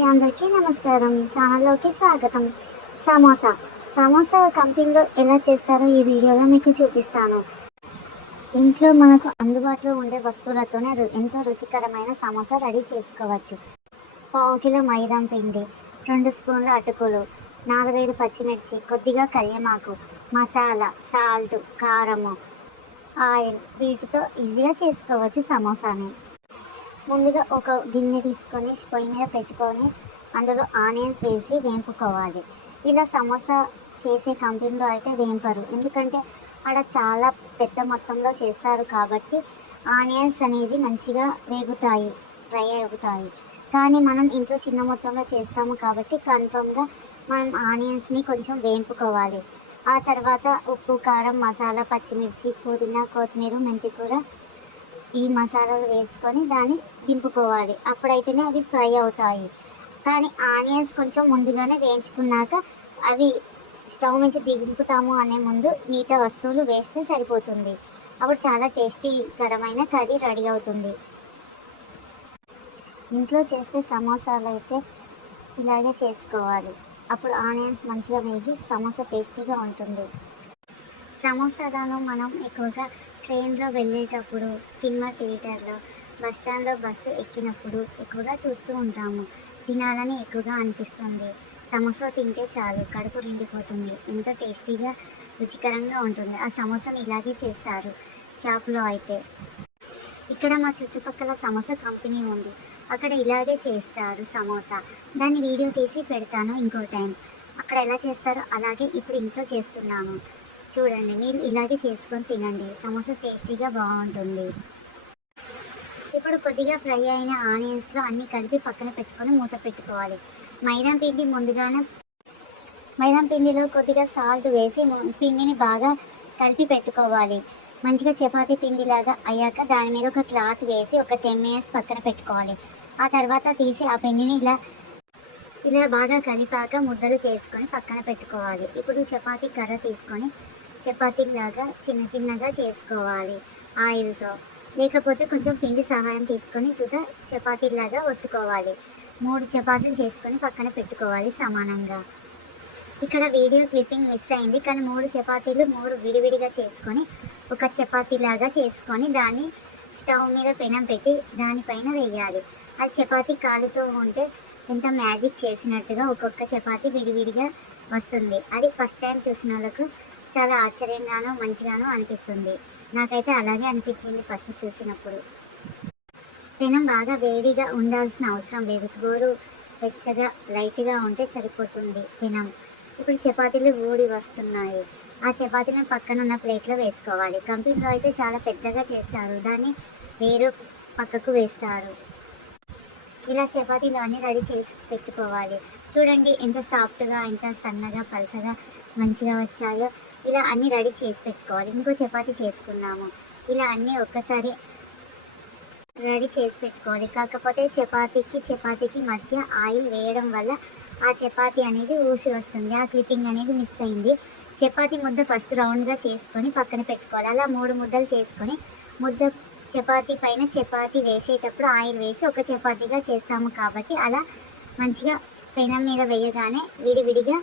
Hi అందరికీ నమస్కారం. ఛానల్లోకి స్వాగతం. సమోసా సమోసా కంపెనీలో ఎలా చేస్తారో ఈ వీడియోలో మీకు చూపిస్తాను. ఇంట్లో మనకు అందుబాటులో ఉండే వస్తువులతోనే ఎంతో రుచికరమైన సమోసా రెడీ చేసుకోవచ్చు. 1/2 కిలో మైదా పిండి, 2 స్పూన్ల అటుకులు, 4-5 పచ్చిమిర్చి, కొద్దిగా కల్యమాకు, మసాలా, సాల్ట్, కారము, ఆయిల్, వీటితో ఈజీగా చేసుకోవచ్చు సమోసాని. ముందుగా ఒక గిన్నె తీసుకొని పొయ్యి మీద పెట్టుకొని అందులో ఆనియన్స్ వేసి వేపుకోవాలి. ఇలా సమోసా చేసే కంపెనీలో అయితే వేంపరు, ఎందుకంటే అక్కడ చాలా పెద్ద మొత్తంలో చేస్తారు కాబట్టి ఆనియన్స్ అనేది మంచిగా వేగుతాయి, ఫ్రై అవుతాయి. కానీ మనం ఇంట్లో చిన్న మొత్తంలో చేస్తాము కాబట్టి కన్ఫర్మ్గా మనం ఆనియన్స్ని కొంచెం వేపుకోవాలి. ఆ తర్వాత ఉప్పు, కారం, మసాలా, పచ్చిమిర్చి, పుదీనా, కొత్తిమీర, మెంతికూర ఈ మసాలాలు వేసుకొని దాన్ని దింపుకోవాలి. అప్పుడైతేనే అవి ఫ్రై అవుతాయి. కానీ ఆనియన్స్ కొంచెం ముందుగానే వేయించుకున్నాక అవి స్టవ్ నుంచి దింపుతాము అనే ముందు మిగతా వస్తువులు వేస్తే సరిపోతుంది. అప్పుడు చాలా టేస్టీకరమైన కర్రీ రెడీ అవుతుంది. ఇంట్లో చేస్తే సమోసాలు అయితే ఇలాగే చేసుకోవాలి. అప్పుడు ఆనియన్స్ మంచిగా వేగి సమోసా టేస్టీగా ఉంటుంది. సమోసాలను మనం ఎక్కువగా ట్రైన్లో వెళ్ళేటప్పుడు, సినిమా థియేటర్లో, బస్టాండ్లో బస్సు ఎక్కినప్పుడు ఎక్కువగా చూస్తూ ఉంటాము. తినాలని ఎక్కువగా అనిపిస్తుంది. సమోసా తింటే చాలు కడుపు నిండిపోతుంది. ఎంతో టేస్టీగా, రుచికరంగా ఉంటుంది. ఆ సమోసాని ఇలాగే చేస్తారు షాప్లో అయితే. ఇక్కడ మా చుట్టుపక్కల సమోసా కంపెనీ ఉంది, అక్కడ ఇలాగే చేస్తారు సమోసా. దాన్ని వీడియో తీసి పెడతాను ఇంకో టైం. అక్కడ ఎలా చేస్తారో అలాగే ఇప్పుడు ఇంట్లో చేస్తున్నాను. చూడండి, మీరు ఇలాగే చేసుకొని తినండి. సమోసా టేస్టీగా బాగుంటుంది. ఇప్పుడు కొద్దిగా ఫ్రై అయిన ఆనియన్స్లో అన్నీ కలిపి పక్కన పెట్టుకొని మూత పెట్టుకోవాలి. మైదా పిండిలో కొద్దిగా సాల్ట్ వేసి పిండిని బాగా కలిపి పెట్టుకోవాలి. మంచిగా చపాతీ పిండిలాగా అయ్యాక దాని మీద ఒక క్లాత్ వేసి ఒక 10 మినిట్స్ పక్కన పెట్టుకోవాలి. ఆ తర్వాత తీసి ఆ పిండిని ఇలా బాగా కలిపాక ముద్దలు చేసుకొని పక్కన పెట్టుకోవాలి. ఇప్పుడు చపాతీ కర్ర తీసుకొని చపాతీలాగా చిన్న చిన్నగా చేసుకోవాలి ఆయిల్తో. లేకపోతే కొంచెం పిండి సహాయం తీసుకొని చపాతీలాగా ఒత్తుకోవాలి. 3 చపాతీలు చేసుకొని పక్కన పెట్టుకోవాలి సమానంగా. ఇక్కడ వీడియో క్లిప్పింగ్ మిస్ అయింది, కానీ 3 చపాతీలు 3 విడివిడిగా చేసుకొని ఒక చపాతీలాగా చేసుకొని దాన్ని స్టవ్ మీద పెనం పెట్టి దానిపైన వేయాలి. అది చపాతీ కాలుతూ ఉంటే ఎంత మ్యాజిక్ చేసినట్టుగా ఒక్కొక్క చపాతీ విడివిడిగా వస్తుంది. అది ఫస్ట్ టైం చూసిన వాళ్ళకు చాలా ఆశ్చర్యంగానూ మంచిగానూ అనిపిస్తుంది. నాకైతే అలాగే అనిపించింది ఫస్ట్ చూసినప్పుడు. పెనం బాగా వేడిగా ఉండాల్సిన అవసరం లేదు, గోరు వెచ్చగా లైట్గా ఉంటే సరిపోతుంది పెనం. ఇప్పుడు చపాతీలు ఊడి వస్తున్నాయి. ఆ చపాతీలను పక్కన ఉన్న ప్లేట్లో వేసుకోవాలి. కంపెనీలో అయితే చాలా పెద్దగా చేస్తారు, దాన్ని వేరు పక్కకు వేస్తారు. ఇలా చపాతీలు అన్నీ రెడీ చేసి పెట్టుకోవాలి. చూడండి ఎంత సాఫ్ట్గా, ఎంత సన్నగా, పలసగా మంచిగా వచ్చాయో. ఇలా అన్నీ రెడీ చేసి పెట్టుకోవాలి. ఇంకో చపాతీ చేసుకుందాము. ఇలా అన్నీ ఒక్కసారి రెడీ చేసి పెట్టుకోవాలి. కాకపోతే చపాతీకి మధ్య ఆయిల్ వేయడం వల్ల ఆ చపాతీ అనేది ఊసి వస్తుంది. ఆ క్లిప్పింగ్ అనేది మిస్ అయింది. చపాతీ ముద్ద ఫస్ట్ రౌండ్గా చేసుకొని పక్కన పెట్టుకోవాలి. అలా 3 ముద్దలు చేసుకొని చపాతీ పైన చపాతీ వేసేటప్పుడు ఆయిల్ వేసి ఒక చపాతీగా చేస్తాము కాబట్టి అలా మంచిగా పెనం మీద వేయగానే విడివిడిగా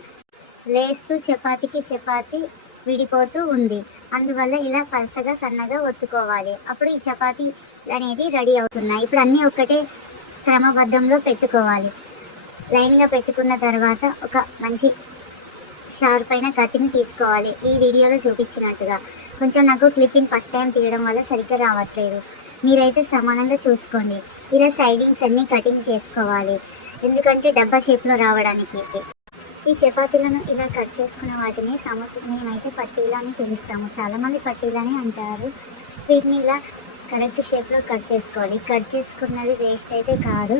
లేస్తూ చపాతీకి చపాతీ విడిపోతూ ఉంది. అందువల్ల ఇలా పలసగా సన్నగా ఒత్తుకోవాలి. అప్పుడు ఈ చపాతీ అనేది రెడీ అవుతున్నాయి. ఇప్పుడు అన్నీ ఒకటే క్రమబద్ధంలో పెట్టుకోవాలి. లైన్గా పెట్టుకున్న తర్వాత ఒక మంచి షార్ప్ అయిన కత్తిని తీసుకోవాలి. ఈ వీడియోలో చూపించినట్టుగా. కొంచెం నాకు క్లిప్పింగ్ ఫస్ట్ టైం తీయడం వల్ల సరిగ్గా రావట్లేదు, మీరైతే సమానంగా చూసుకోండి. ఇలా సైడింగ్స్ అన్నీ కటింగ్ చేసుకోవాలి, ఎందుకంటే డబ్బా షేప్లో రావడానికి. ఈ చపాతీలను ఇలా కట్ చేసుకున్న వాటిని మేమైతే పట్టీలు అని పిలుస్తాము. చాలామంది పట్టీలని అంటారు. వీటిని ఇలా కరెక్ట్ షేప్లో కట్ చేసుకోవాలి. కట్ చేసుకున్నది వేస్ట్ అయితే కాదు,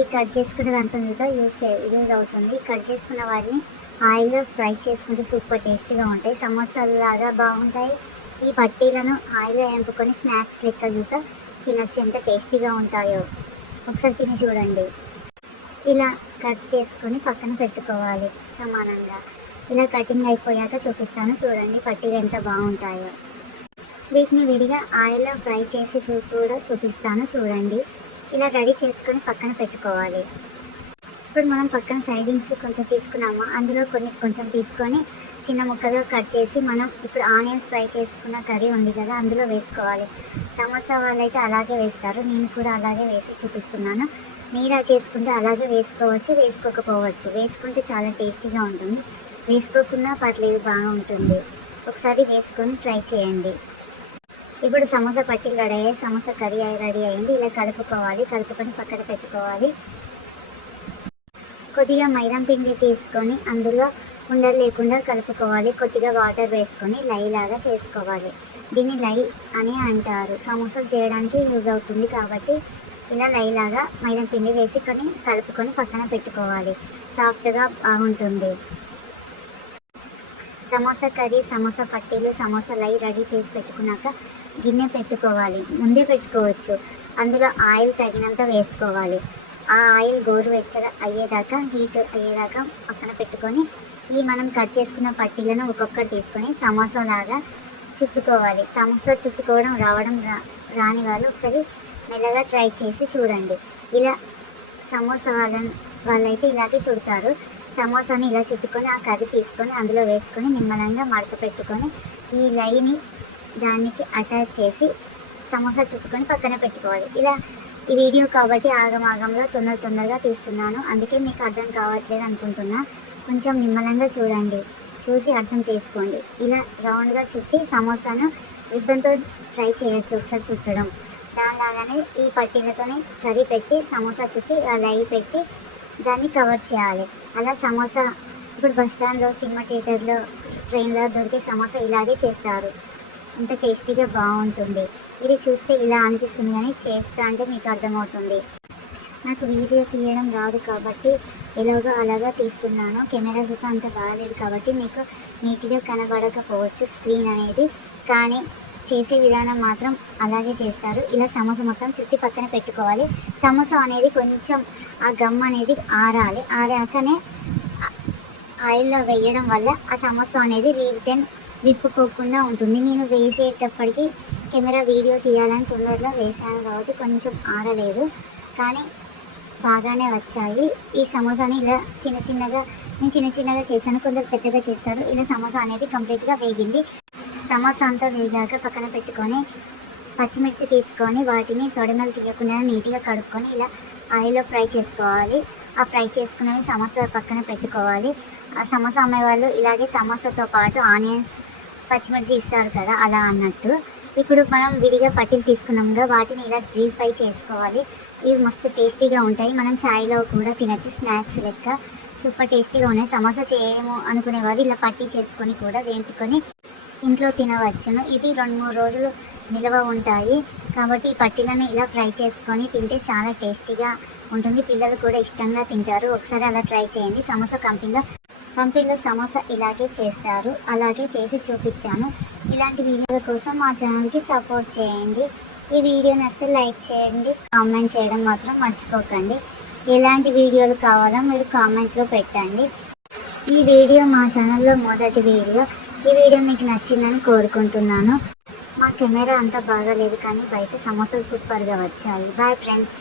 ఈ కట్ చేసుకున్నది అంతా యూజ్ అవుతుంది. కట్ చేసుకున్న వాటిని ఆయిల్లో ఫ్రై చేసుకుంటే సూపర్ టేస్టీగా ఉంటాయి. సమోసాలాగా బాగుంటాయి. ఈ పట్టీలను ఆయిల్లో వేపుకొని స్నాక్స్ లెక్క తినొచ్చు, ఎంత టేస్టీగా ఉంటాయో. ఒకసారి తిని చూడండి. ఇలా కట్ చేసుకొని పక్కన పెట్టుకోవాలి సమానంగా. ఇలా కటింగ్ అయిపోయాక చూపిస్తాను, చూడండి పట్టీలు ఎంత బాగుంటాయో. వీటిని విడిగా ఆయిల్లో ఫ్రై చేసి కూడా చూపిస్తాను, చూడండి. ఇలా రెడీ చేసుకొని పక్కన పెట్టుకోవాలి. ఇప్పుడు మనం పక్కన సైడింగ్స్ కొంచెం తీసుకున్నాము, అందులో కొంచెం తీసుకొని చిన్న ముక్కలుగా కట్ చేసి మనం ఇప్పుడు ఆనియన్స్ ఫ్రై చేసుకున్న కర్రీ ఉంది కదా అందులో వేసుకోవాలి. సమోసా వాళ్ళైతే అలాగే వేస్తారు, నేను కూడా అలాగే వేసి చూపిస్తున్నాను. మీరు చేసుకుంటే అలాగే వేసుకోవచ్చు, వేసుకోకపోవచ్చు. వేసుకుంటే చాలా టేస్టీగా ఉంటుంది, వేసుకోకున్నా పర్లేదు, బాగా ఉంటుంది. ఒకసారి వేసుకొని ట్రై చేయండి. ఇప్పుడు సమోసా పట్టీలు రెడీ అయ్యాయి, సమోసా కర్రీ రెడీ అయింది. ఇలా కలుపుకోవాలి, కలుపుకొని పక్కన పెట్టుకోవాలి. కొద్దిగా మైదా పిండి తీసుకొని అందులో ఉండలు లేకుండా కలుపుకోవాలి. కొద్దిగా వాటర్ వేసుకొని లై లాగా చేసుకోవాలి. దీన్ని లై అని అంటారు, సమోసాలు చేయడానికి యూజ్ అవుతుంది కాబట్టి ఇలా లై లాగా మైదా పిండి వేసి కలుపుకొని పక్కన పెట్టుకోవాలి. సాఫ్ట్గా బాగుంటుంది. సమోసా కర్రీ, సమోసా పట్టీలు, సమోసా లై రెడీ చేసి పెట్టుకున్నాక గిన్నె పెట్టుకోవాలి. ముందే పెట్టుకోవచ్చు. అందులో ఆయిల్ తగినంత వేసుకోవాలి. ఆ ఆయిల్ గోరువెచ్చగా అయ్యేదాకా, హీట్ అయ్యేదాకా పక్కన పెట్టుకొని మనం కట్ చేసుకున్న పట్టీలను ఒక్కొక్కటి తీసుకొని సమోసా లాగా చుట్టుకోవాలి. సమోసా చుట్టుకోవడం రాని వాళ్ళు ఒకసారి మెల్లగా ట్రై చేసి చూడండి. ఇలా సమోసా వాళ్ళైతే ఇలాగే చుడతారు. సమోసాని ఇలా చుట్టుకొని ఆ కర్రీ తీసుకొని అందులో వేసుకొని నిమ్మలంగా మడత పెట్టుకొని ఈ లైని దానికి అటాచ్ చేసి సమోసా చుట్టుకొని పక్కన పెట్టుకోవాలి. ఇలా ఈ వీడియో కాబట్టి ఆగమాగంలో తొందరగా తీస్తున్నాను, అందుకే మీకు అర్థం కావట్లేదు అనుకుంటున్నా. కొంచెం నిమ్మలంగా చూడండి, చూసి అర్థం చేసుకోండి. ఇలా రౌండ్గా చుట్టి సమోసాను రిబ్బన్తో ట్రై చేయొచ్చు ఒకసారి చుట్టడం. దానిలాగానే ఈ పట్టీలతోనే కర్రీ పెట్టి సమోసా చుట్టి ఆ లై పెట్టి దాన్ని కవర్ చేయాలి. అలా సమోసా ఇప్పుడు బస్ స్టాండ్లో, సినిమా థియేటర్లో, ట్రైన్లో దొరికే సమోసా ఇలాగే చేస్తారు. ఎంత టేస్టీగా బాగుంటుంది. ఇది చూస్తే ఇలా అనిపిస్తుంది కానీ చేస్తా అంటే మీకు అర్థమవుతుంది. నాకు వీడియో తీయడం రాదు కాబట్టి ఎలాగో అలాగా తీస్తున్నాను. కెమెరా చూస్తే అంత బాగాలేదు కాబట్టి మీకు నీట్గా కనబడకపోవచ్చు స్క్రీన్ అనేది, కానీ చేసే విధానం మాత్రం అలాగే చేస్తారు. ఇలా సమోసా మొత్తం చుట్టి పక్కన పెట్టుకోవాలి. సమోసా అనేది కొంచెం ఆ గమ్ అనేది ఆరాకనే ఆయిల్లో వేయడం వల్ల ఆ సమోసా అనేది విప్పుకోకుండా ఉంటుంది. నేను వేసేటప్పటికి కెమెరా వీడియో తీయాలని తొందరలో వేసాను కాబట్టి కొంచెం ఆరలేదు, కానీ బాగానే వచ్చాయి. ఈ సమోసాని ఇలా నేను చిన్న చిన్నగా చేశాను, కొందరు పెద్దగా చేస్తారు. ఇలా సమోసా అనేది కంప్లీట్గా వేగింది. సమోసా అంతా వేగాక పక్కన పెట్టుకొని పచ్చిమిర్చి తీసుకొని వాటిని తొడిమలు తీయకుండా నీట్గా కడుక్కొని ఇలా ఆయిల్లో ఫ్రై చేసుకోవాలి. ఆ ఫ్రై చేసుకున్నవి సమోసా పక్కన పెట్టుకోవాలి. ఆ సమోసా అమ్మేవాళ్ళు ఇలాగే సమోసాతో పాటు ఆనియన్స్, పచ్చిమిర్చి ఇస్తారు కదా, అలా అన్నట్టు. ఇప్పుడు మనం విడిగా పట్టీలు తీసుకున్నాంగా, వాటిని ఇలా డీప్ ఫ్రై చేసుకోవాలి. ఇవి మస్తు టేస్టీగా ఉంటాయి, మనం చాయ్లో కూడా తినచ్చు, స్నాక్స్ లెక్క సూపర్ టేస్టీగా ఉన్నాయి. సమోసా చేయము అనుకునేవారు ఇలా పట్టీ చేసుకొని కూడా వేపుకొని ఇంట్లో తినవచ్చును. ఇది 2-3 రోజులు నిల్వ ఉంటాయి కాబట్టి ఈ పట్టీలను ఇలా ఫ్రై చేసుకొని తింటే చాలా టేస్టీగా ఉంటుంది. పిల్లలు కూడా ఇష్టంగా తింటారు. ఒకసారి అలా ట్రై చేయండి. సమోసా కంపెనీలో సమోసా ఇలాగే చేస్తారు, అలాగే చేసి చూపించాను. ఇలాంటి వీడియోల కోసం మా ఛానల్కి సపోర్ట్ చేయండి. ఈ వీడియో నచ్చితే లైక్ చేయండి, కామెంట్ చేయడం మాత్రం మర్చిపోకండి. ఎలాంటి వీడియోలు కావాలో మీరు కామెంట్లో పెట్టండి. ఈ వీడియో మా ఛానల్లో మొదటి వీడియో. ఈ వీడియో మీకు నచ్చిందని కోరుకుంటున్నాను. మా కెమెరా అంతా బాగాలేదు కానీ బయట సమోసాలు సూపర్గా వచ్చాయి. Bye friends.